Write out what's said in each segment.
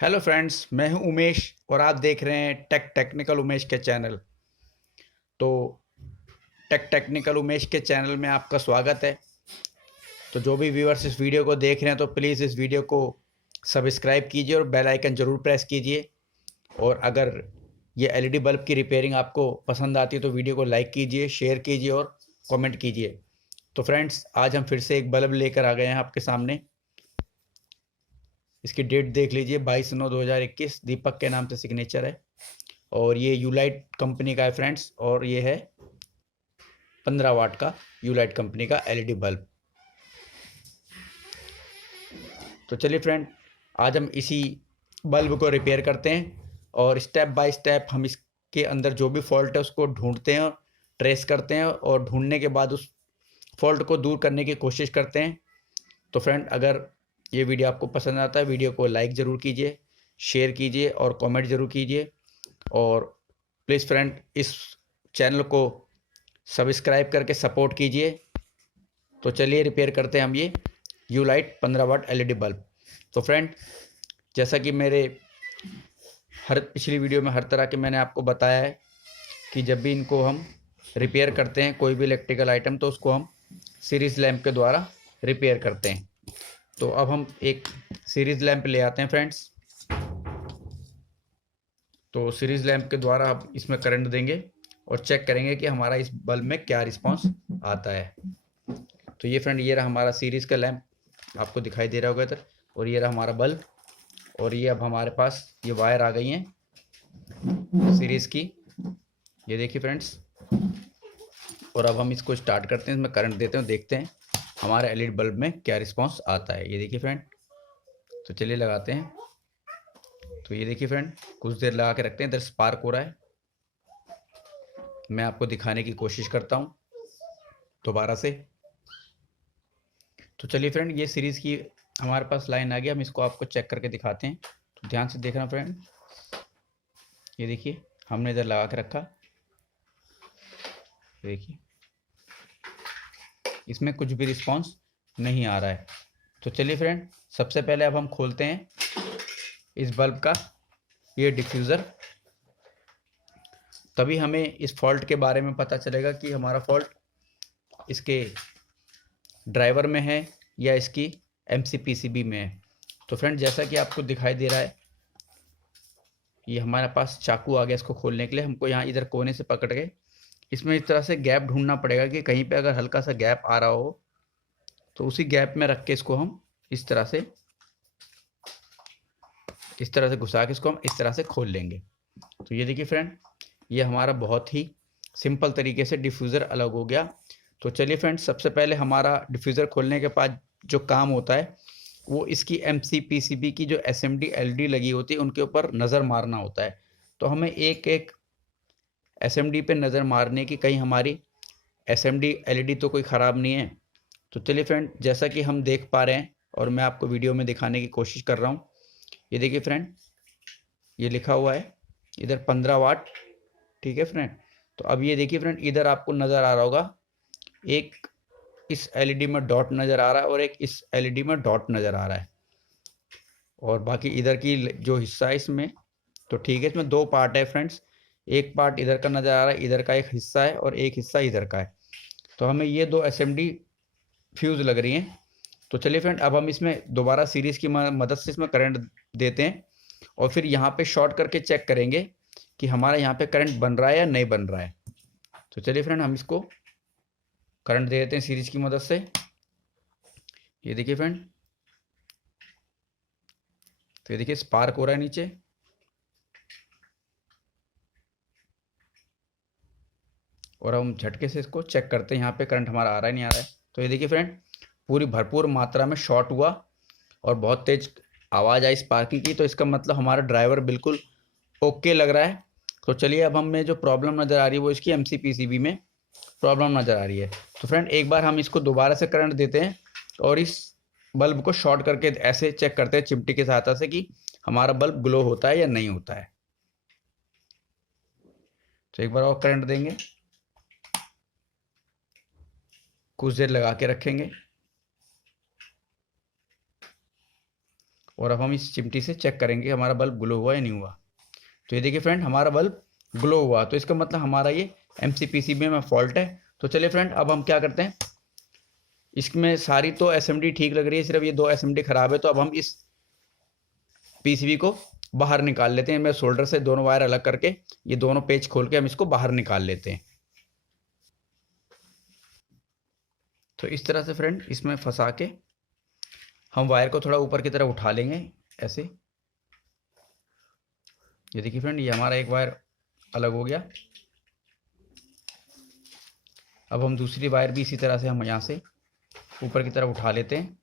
Hello friends, मैं हूं उमेश और आप देख रहे हैं टेक्निकल उमेश के चैनल। तो टेक्निकल उमेश के चैनल में आपका स्वागत है। तो जो भी व्यूअर्स इस वीडियो को देख रहे हैं तो प्लीज़ इस वीडियो को सब्सक्राइब कीजिए और बेल आइकन ज़रूर प्रेस कीजिए। और अगर ये एलईडी बल्ब की रिपेयरिंग आपको पसंद आती है तो वीडियो को लाइक कीजिए, शेयर कीजिए और कमेंट कीजिए। तो फ्रेंड्स, आज हम फिर से एक बल्ब लेकर आ गए हैं आपके सामने। इसकी डेट देख लीजिए, 22/9/2021, दीपक के नाम से सिग्नेचर है और ये यूलाइट कंपनी का है फ्रेंड्स। और ये है 15 वाट का यूलाइट कंपनी का एलईडी बल्ब। तो चलिए फ्रेंड, आज हम इसी बल्ब को रिपेयर करते हैं और स्टेप बाय स्टेप हम इसके अंदर जो भी फॉल्ट है उसको ढूंढते हैं, ट्रेस करते हैं और ढूंढने के बाद उस फॉल्ट को दूर करने की कोशिश करते हैं। तो फ्रेंड, अगर ये वीडियो आपको पसंद आता है, वीडियो को लाइक ज़रूर कीजिए, शेयर कीजिए और कमेंट ज़रूर कीजिए। और प्लीज़ फ्रेंड, इस चैनल को सब्सक्राइब करके सपोर्ट कीजिए। तो चलिए रिपेयर करते हैं हम ये यूलाइट 15 वाट एलईडी बल्ब। तो फ्रेंड, जैसा कि मेरे हर पिछली वीडियो में हर तरह के मैंने आपको बताया है कि जब भी इनको हम रिपेयर करते हैं कोई भी इलेक्ट्रिकल आइटम, तो उसको हम सीरीज़ लैंप के द्वारा रिपेयर करते हैं। तो अब हम एक सीरीज़ लैंप ले आते हैं फ्रेंड्स। तो सीरीज़ लैंप के द्वारा आप इसमें करंट देंगे और चेक करेंगे कि हमारा इस बल्ब में क्या रिस्पांस आता है। तो ये फ्रेंड, ये रहा हमारा सीरीज़ का लैंप, आपको दिखाई दे रहा होगा इधर। और ये रहा हमारा बल्ब। और ये अब हमारे पास ये वायर आ गई हैं सीरीज़ की, ये देखिए फ्रेंड्स। और अब हम इसको स्टार्ट करते हैं, इसमें करंट देते हैं, देखते हैं हमारे एलईडी बल्ब में क्या रिस्पांस आता है। ये देखिए फ्रेंड, तो चलिए लगाते हैं। तो ये देखिए फ्रेंड, कुछ देर लगा के रखते हैं, इधर स्पार्क हो रहा है। मैं आपको दिखाने की कोशिश करता हूँ दोबारा से। तो चलिए फ्रेंड, ये सीरीज़ की हमारे पास लाइन आ गई, हम इसको आपको चेक करके दिखाते हैं। तो ध्यान से देखना फ्रेंड, ये देखिए हमने इधर लगा के रखा, देखिए इसमें कुछ भी रिस्पांस नहीं आ रहा है। तो चलिए फ्रेंड, सबसे पहले अब हम खोलते हैं इस बल्ब का ये डिफ्यूज़र। तभी हमें इस फॉल्ट के बारे में पता चलेगा कि हमारा फॉल्ट इसके ड्राइवर में है या इसकी एमसीपीसीबी में है। तो फ्रेंड, जैसा कि आपको दिखाई दे रहा है, ये हमारे पास चाकू आ गया इसको खोलने के लिए। हमको यहाँ इधर कोने से पकड़ के इसमें इस तरह से गैप ढूंढना पड़ेगा कि कहीं पे अगर हल्का सा गैप आ रहा हो तो उसी गैप में रख के इसको हम इस तरह से घुसा के इसको हम इस तरह से खोल लेंगे। तो ये देखिए फ्रेंड, ये हमारा बहुत ही सिंपल तरीके से डिफ्यूज़र अलग हो गया। तो चलिए फ्रेंड, सबसे पहले हमारा डिफ्यूज़र खोलने के बाद जो काम होता है वो इसकी एमसीपीसीबी की जो एसएमडी एलईडी लगी होती है उनके ऊपर नज़र मारना होता है। तो हमें एक एक एसएमडी पे नज़र मारने की, कहीं हमारी एसएमडी एलईडी तो कोई ख़राब नहीं है। तो चलिए फ्रेंड, जैसा कि हम देख पा रहे हैं और मैं आपको वीडियो में दिखाने की कोशिश कर रहा हूँ, ये देखिए फ्रेंड, ये लिखा हुआ है इधर 15 वाट, ठीक है फ्रेंड। तो अब ये देखिए फ्रेंड, इधर आपको नज़र आ रहा होगा एक इस एलईडी में डॉट नज़र आ रहा है और एक इस एलईडी में डॉट नज़र आ रहा है। और बाकी इधर की जो हिस्सा है इसमें, तो ठीक है, इसमें दो पार्ट है फ्रेंड्स। एक पार्ट इधर का नज़र आ रहा है, इधर का एक हिस्सा है और एक हिस्सा इधर का है। तो हमें ये दो एसएमडी फ्यूज़ लग रही हैं। तो चलिए फ्रेंड, अब हम इसमें दोबारा सीरीज़ की मदद से इसमें करंट देते हैं और फिर यहाँ पे शॉर्ट करके चेक करेंगे कि हमारा यहाँ पे करंट बन रहा है या नहीं बन रहा है। तो चलिए फ्रेंड, हम इसको करंट दे देते हैं सीरीज़ की मदद से। ये देखिए फ्रेंड, तो ये देखिए स्पार्क हो रहा है नीचे। और हम झटके से इसको चेक करते हैं यहाँ पे करंट हमारा आ रहा है नहीं आ रहा है। तो ये देखिए फ्रेंड, पूरी भरपूर मात्रा में शॉर्ट हुआ और बहुत तेज आवाज़ आई स्पार्किंग की। तो इसका मतलब हमारा ड्राइवर बिल्कुल ओके लग रहा है। तो चलिए, अब हमें जो प्रॉब्लम नज़र आ रही है वो इसकी एमसीपीसीबी में प्रॉब्लम नज़र आ रही है। तो फ्रेंड, एक बार हम इसको दोबारा से करंट देते हैं और इस बल्ब को शॉर्ट करके ऐसे चेक करते हैं चिमटी की सहायता से कि हमारा बल्ब ग्लो होता है या नहीं होता है। तो एक बार और करंट देंगे, कुछ देर लगा के रखेंगे और अब हम इस चिमटी से चेक करेंगे कि हमारा बल्ब ग्लो हुआ या नहीं हुआ। तो ये देखिए फ्रेंड, हमारा बल्ब ग्लो हुआ, तो इसका मतलब हमारा ये MCPCB में फॉल्ट है। तो चलिए फ्रेंड, अब हम क्या करते हैं, इसमें सारी तो SMD ठीक लग रही है, सिर्फ ये 2 SMD खराब है। तो अब हम इस PCB को बाहर निकाल लेते हैं। मैं सोल्डर से दोनों वायर अलग करके ये दोनों पेच खोल के हम इसको बाहर निकाल लेते हैं। तो इस तरह से फ्रेंड इसमें फंसा के हम वायर को थोड़ा ऊपर की तरफ उठा लेंगे ऐसे। ये देखिए फ्रेंड, ये हमारा एक वायर अलग हो गया। अब हम दूसरी वायर भी इसी तरह से हम यहाँ से ऊपर की तरफ उठा लेते हैं।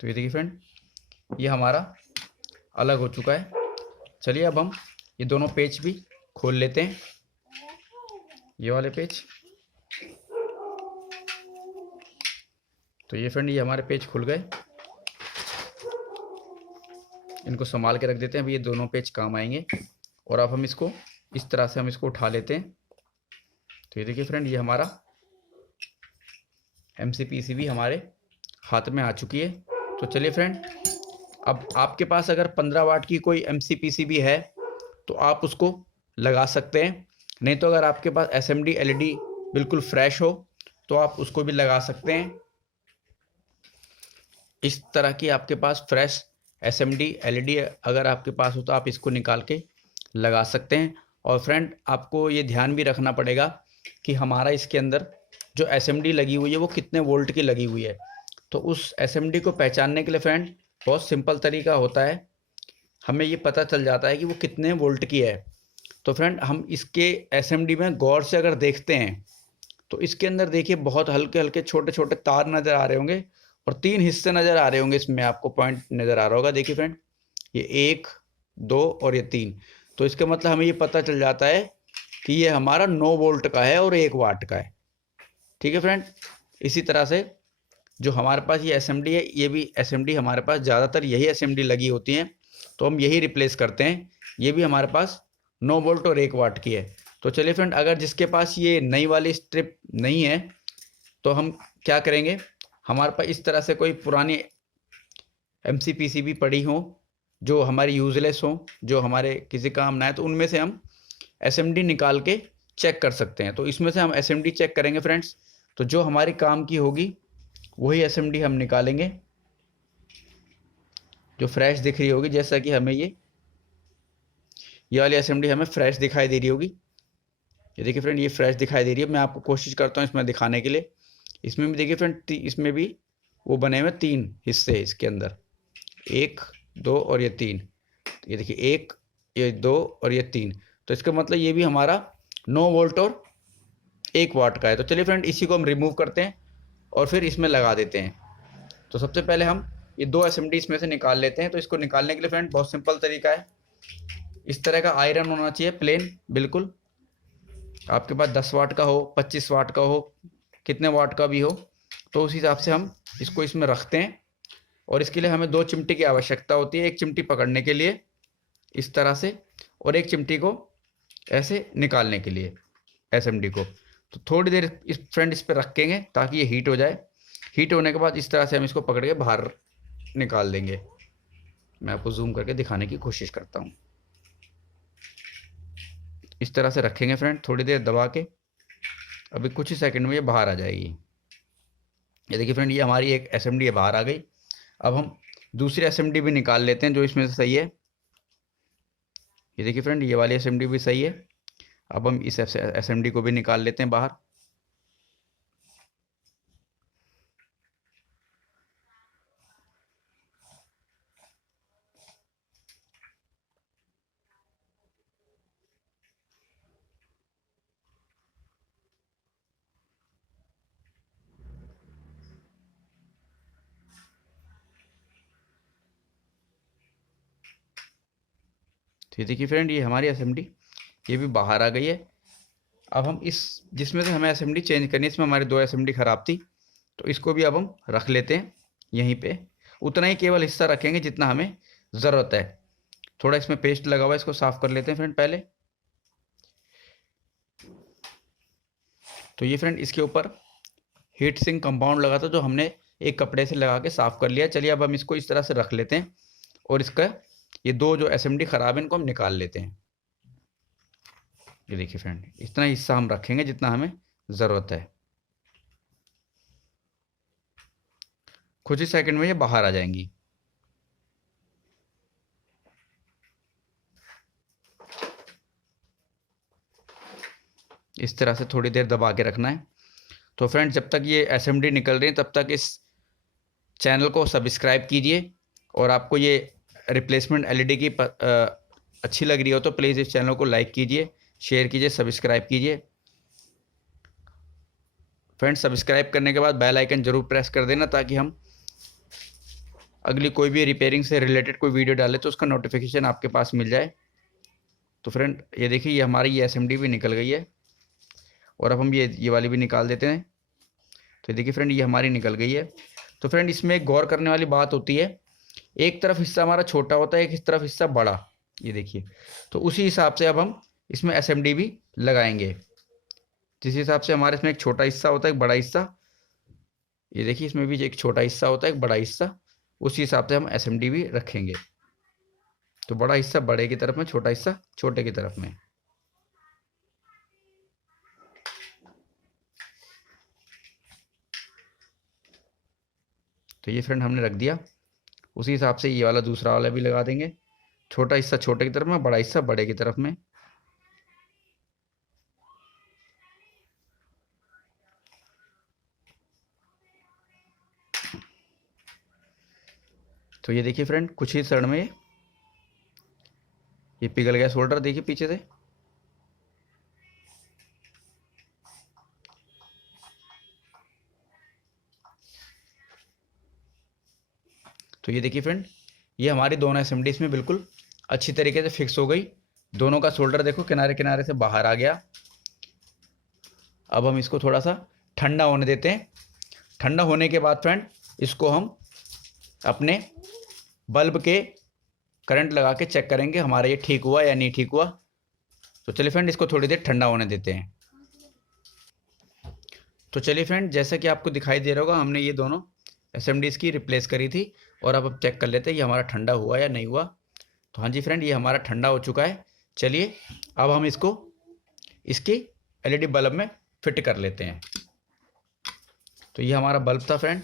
तो ये देखिए फ्रेंड, ये हमारा अलग हो चुका है। चलिए अब हम ये दोनों पेच भी खोल लेते हैं, ये वाले पेच। तो ये फ्रेंड, ये हमारे पेच खुल गए। इनको संभाल के रख देते हैं, अभी ये दोनों पेच काम आएंगे। और अब हम इसको इस तरह से हम इसको उठा लेते हैं। तो ये देखिए फ्रेंड, ये हमारा MCPCB हमारे हाथ में आ चुकी है। तो चलिए फ्रेंड, अब आपके पास अगर 15 वाट की कोई MCPCB है तो आप उसको लगा सकते हैं, नहीं तो अगर आपके पास SMD LED बिल्कुल फ्रेश हो तो आप उसको भी लगा सकते हैं। इस तरह की आपके पास फ्रेश SMD LED अगर आपके पास हो तो आप इसको निकाल के लगा सकते हैं। और फ्रेंड, आपको ये ध्यान भी रखना पड़ेगा कि हमारा इसके अंदर जो SMD लगी हुई है वो कितने वोल्ट की लगी हुई है। तो उस SMD को पहचानने के लिए फ्रेंड बहुत सिंपल तरीका होता है, हमें ये पता चल जाता है कि वो कितने वोल्ट की है। तो फ्रेंड, हम इसके SMD में गौर से अगर देखते हैं तो इसके अंदर देखिए बहुत हल्के हल्के छोटे छोटे तार नज़र आ रहे होंगे और 3 हिस्से नज़र आ रहे होंगे। इसमें आपको पॉइंट नज़र आ रहा होगा, देखिए फ्रेंड, ये 1, 2 और ये 3। तो इसका मतलब हमें ये पता चल जाता है कि ये हमारा 9 वोल्ट का है और 1 वाट का है। ठीक है फ्रेंड, इसी तरह से जो हमारे पास ये SMD है, ये भी SMD हमारे पास ज़्यादातर यही SMD लगी होती हैं, तो हम यही रिप्लेस करते हैं। ये भी हमारे पास 9 वोल्ट और 1 वाट की है। तो चलिए फ्रेंड, अगर जिसके पास ये नई वाली स्ट्रिप नहीं है तो हम क्या करेंगे, हमारे पास इस तरह से कोई पुरानी MCPCB पड़ी हो जो हमारी यूजलेस हो, जो हमारे किसी काम ना है, तो उनमें से हम SMD निकाल के चेक कर सकते हैं। तो इसमें से हम SMD चेक करेंगे फ्रेंड्स, तो जो हमारी काम की होगी वही SMD हम निकालेंगे जो फ्रेश दिख रही होगी। जैसा कि हमें ये वाली SMD हमें फ्रेश दिखाई दे रही होगी। ये देखिए फ्रेंड, ये फ्रेश दिखाई दे रही है। मैं आपको कोशिश करता हूँ इसमें दिखाने के लिए। इसमें भी देखिए फ्रेंड, इसमें भी वो बने हुए 3 हिस्से हैं इसके अंदर, 1, 2 और ये 3। ये देखिए 1, ये 2 और ये 3। तो इसका मतलब ये भी हमारा 9 वोल्ट और 1 वाट का है। तो चलिए फ्रेंड, इसी को हम रिमूव करते हैं और फिर इसमें लगा देते हैं। तो सबसे पहले हम ये 2 SMD इसमें से निकाल लेते हैं। तो इसको निकालने के लिए फ्रेंड बहुत सिंपल तरीका है, इस तरह का आयरन होना चाहिए प्लेन बिल्कुल। आपके पास 10 वाट का हो, 25 वाट का हो, कितने वाट का भी हो, तो उस हिसाब से हम इसको इसमें रखते हैं। और इसके लिए हमें 2 चिमटी की आवश्यकता होती है, एक चिमटी पकड़ने के लिए इस तरह से और एक चिमटी को ऐसे निकालने के लिए SMD को। तो थोड़ी देर इस फ्रेंड इस पर रखेंगे ताकि ये हीट हो जाए। हीट होने के बाद इस तरह से हम इसको पकड़ के बाहर निकाल देंगे। मैं आपको जूम करके दिखाने की कोशिश करता हूँ। इस तरह से रखेंगे फ्रेंड, थोड़ी देर दबा के, अभी कुछ ही सेकंड में ये बाहर आ जाएगी। ये देखिए फ्रेंड, ये हमारी एक SMD बाहर आ गई। अब हम दूसरी SMD भी निकाल लेते हैं जो इसमें से सही है। ये देखिए फ्रेंड, ये वाली SMD भी सही है। अब हम इस SMD को भी निकाल लेते हैं बाहर। तो ये देखिए फ्रेंड, ये हमारी SMD ये भी बाहर आ गई है। अब हम इस जिसमें से हमें SMD चेंज करनी है, इसमें हमारी 2 SMD खराब थी, तो इसको भी अब हम रख लेते हैं यहीं पे। उतना ही केवल हिस्सा रखेंगे जितना हमें ज़रूरत है। थोड़ा इसमें पेस्ट लगा हुआ है, इसको साफ़ कर लेते हैं फ्रेंड पहले। तो ये फ्रेंड इसके ऊपर हीट सिंक कंपाउंड लगा था जो हमने एक कपड़े से लगा के साफ कर लिया। चलिए अब हम इसको इस तरह से रख लेते हैं और इसका ये दो जो एसएमडी खराब है इनको हम निकाल लेते हैं। ये देखिए फ्रेंड, इतना हिस्सा हम रखेंगे जितना हमें ज़रूरत है। कुछ ही सेकंड में ये बाहर आ जाएंगी। इस तरह से थोड़ी देर दबा के रखना है। तो फ्रेंड जब तक ये एसएमडी निकल रही है तब तक इस चैनल को सब्सक्राइब कीजिए, और आपको ये रिप्लेसमेंट एलईडी की अच्छी लग रही हो तो प्लीज़ इस चैनल को लाइक कीजिए, शेयर कीजिए, सब्सक्राइब कीजिए। फ्रेंड्स सब्सक्राइब करने के बाद बेल आइकन जरूर प्रेस कर देना ताकि हम अगली कोई भी रिपेयरिंग से रिलेटेड कोई वीडियो डाले तो उसका नोटिफिकेशन आपके पास मिल जाए। तो फ्रेंड ये देखिए ये हमारी ये एसएमडी भी निकल गई है, और अब हम ये वाली भी निकाल देते हैं। तो देखिए फ्रेंड ये हमारी निकल गई है। तो फ्रेंड इसमें एक गौर करने वाली बात होती है, एक तरफ हिस्सा हमारा छोटा होता है, एक तरफ हिस्सा बड़ा, ये देखिए। तो उसी हिसाब से अब हम इसमें एसएमडी भी लगाएंगे। जिस हिसाब से हमारे इसमें एक छोटा हिस्सा होता है, एक बड़ा हिस्सा, ये देखिए इसमें भी एक छोटा हिस्सा होता है, एक बड़ा हिस्सा, उसी हिसाब से हम एसएमडी भी रखेंगे। तो बड़ा हिस्सा बड़े की तरफ में, छोटा हिस्सा छोटे की तरफ में। तो ये फ्रेंड हमने रख दिया। उसी हिसाब से ये वाला दूसरा वाला भी लगा देंगे, छोटा हिस्सा छोटे की तरफ में, बड़ा हिस्सा बड़े की तरफ में। तो ये देखिए फ्रेंड कुछ ही क्षण में ये पिघल गया शोल्डर, देखिए पीछे से। तो ये देखिए फ्रेंड ये हमारी दोनों एसएमडी इसमें बिल्कुल अच्छी तरीके से फिक्स हो गई। दोनों का शोल्डर देखो किनारे किनारे से बाहर आ गया। अब हम इसको थोड़ा सा ठंडा होने देते हैं। ठंडा होने के बाद फ्रेंड इसको हम अपने बल्ब के करंट लगा के चेक करेंगे हमारा ये ठीक हुआ या नहीं ठीक हुआ। तो चलिए फ्रेंड इसको थोड़ी देर ठंडा होने देते हैं। तो चलिए फ्रेंड जैसा कि आपको दिखाई दे रहा होगा हमने ये दोनों एसएमडीज की रिप्लेस करी थी, और अब चेक कर लेते हैं ये हमारा ठंडा हुआ या नहीं हुआ। तो हाँ जी फ्रेंड ये हमारा ठंडा हो चुका है। चलिए अब हम इसको इसकी एलईडी बल्ब में फिट कर लेते हैं। तो ये हमारा बल्ब था फ्रेंड।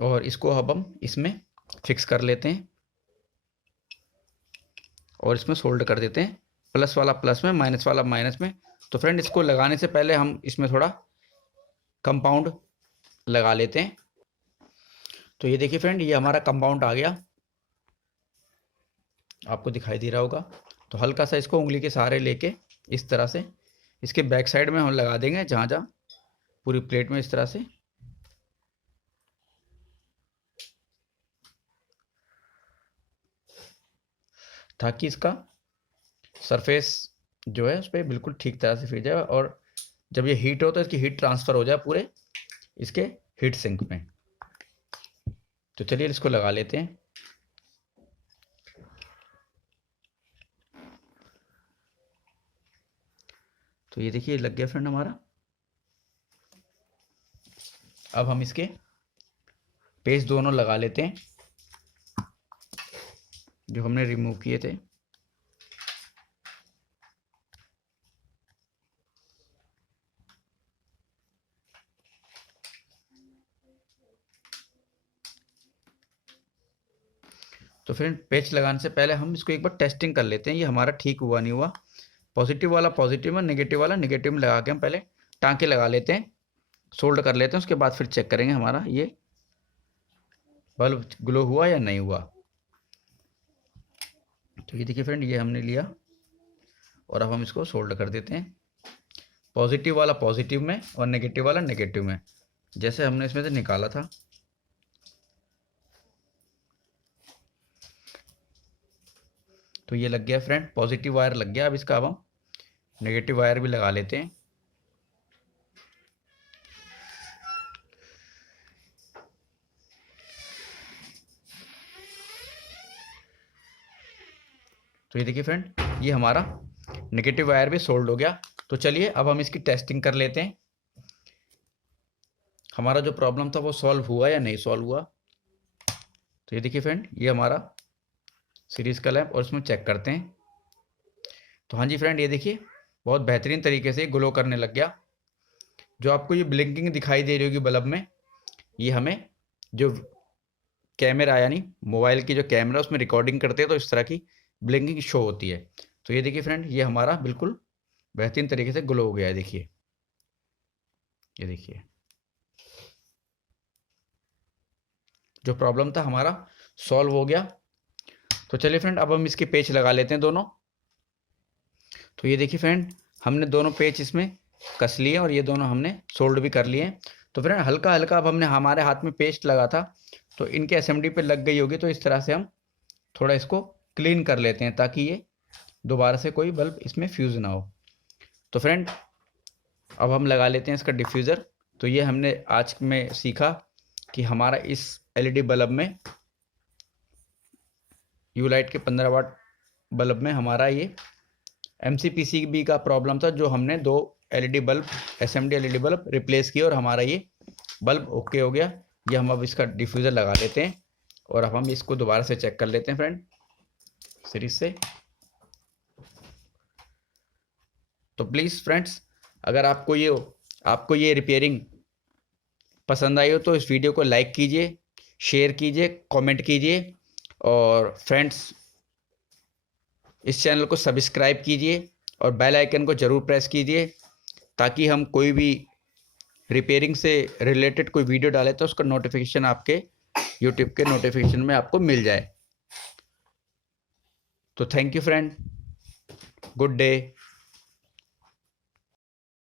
और इसको अब हम इसमें फिक्स कर लेते हैं और इसमें सोल्ड कर देते हैं, प्लस वाला प्लस में, माइनस वाला माइनस में। तो फ्रेंड इसको लगाने से पहले हम इसमें थोड़ा कंपाउंड लगा लेते हैं। तो ये देखिए फ्रेंड ये हमारा कंपाउंड आ गया, आपको दिखाई दे रहा होगा। तो हल्का सा इसको उंगली के सहारे लेके इस तरह से इसके बैक साइड में हम लगा देंगे, जहाँ जहाँ पूरी प्लेट में इस तरह से। ताकि इसका सरफेस जो है उस पर बिल्कुल ठीक तरह से फिट जाए, और जब ये हीट हो तो इसकी हीट ट्रांसफ़र हो जाए पूरे इसके हीट सिंक में। तो चलिए इसको लगा लेते हैं। तो ये देखिए लग गया फ्रेंड हमारा। अब हम इसके पेज दोनों लगा लेते हैं जो हमने रिमूव किए थे। तो फ्रेंड पेच लगाने से पहले हम इसको एक बार टेस्टिंग कर लेते हैं ये हमारा ठीक हुआ नहीं हुआ। पॉजिटिव वाला पॉजिटिव में, नेगेटिव वाला नेगेटिव में लगा के हम पहले टाँके लगा लेते हैं, सोल्ड कर लेते हैं, उसके बाद फिर चेक करेंगे हमारा ये बल्ब ग्लो हुआ या नहीं हुआ। तो ये देखिए फ्रेंड ये हमने लिया और अब हम इसको सोल्ड कर देते हैं, पॉजिटिव वाला पॉजिटिव में और नेगेटिव वाला नेगेटिव में, जैसे हमने इसमें से निकाला था। तो ये लग गया फ्रेंड, पॉजिटिव वायर लग गया। अब इसका अब हम नेगेटिव वायर भी लगा लेते हैं। तो ये देखिए फ्रेंड, ये हमारा नेगेटिव वायर भी सोल्ड हो गया। तो चलिए अब हम इसकी टेस्टिंग कर लेते हैं, हमारा जो प्रॉब्लम था वो सॉल्व हुआ या नहीं सॉल्व हुआ। तो ये देखिए फ्रेंड, ये हमारा सीरीज का लैंप और इसमें चेक करते हैं। तो हाँ जी फ्रेंड, ये देखिए बहुत बेहतरीन तरीके से ग्लो करने लग गया। जो आपको ये ब्लिंकिंग दिखाई दे रही होगी बल्ब में, ये हमें जो कैमरा यानी मोबाइल की जो कैमरा उसमें रिकॉर्डिंग करते हैं तो इस तरह की ब्लिंकिंग शो होती है। तो ये देखिए फ्रेंड, ये हमारा बिल्कुल बेहतरीन तरीके से ग्लो हो गया है। देखिए, ये देखिए जो प्रॉब्लम था हमारा सॉल्व हो गया। तो चलिए फ्रेंड, अब हम इसके पेच लगा लेते हैं दोनों। तो ये देखिए फ्रेंड, हमने दोनों पेच इसमें कस लिए और ये दोनों हमने सोल्ड भी कर लिए। तो फ्रेंड हल्का हल्का अब हमने हमारे हाथ में पेस्ट लगा था तो इनके असेंबली पे लग गई होगी, तो इस तरह से हम थोड़ा इसको क्लीन कर लेते हैं ताकि ये दोबारा से कोई बल्ब इसमें फ्यूज़ ना हो। तो फ्रेंड अब हम लगा लेते हैं इसका डिफ्यूज़र। तो ये हमने आज में सीखा कि हमारा इस एलईडी बल्ब में, यू लाइट के 15 वाट बल्ब में हमारा ये MCPCB का प्रॉब्लम था, जो हमने 2 LED bulb SMD LED bulb replace किए और हमारा ये बल्ब ओके हो गया। ये हम अब इसका डिफ्यूज़र लगा लेते हैं और अब हम इसको दोबारा से चेक कर लेते हैं फ्रेंड सीरीज से। तो प्लीज़ फ्रेंड्स, अगर आपको ये रिपेयरिंग पसंद आई हो तो इस वीडियो को लाइक कीजिए, शेयर कीजिए, कमेंट कीजिए और फ्रेंड्स इस चैनल को सब्सक्राइब कीजिए और बेल आइकन को ज़रूर प्रेस कीजिए ताकि हम कोई भी रिपेयरिंग से रिलेटेड कोई वीडियो डालें तो उसका नोटिफिकेशन आपके यूट्यूब के नोटिफिकेशन में आपको मिल जाए। तो thank you friend, good day.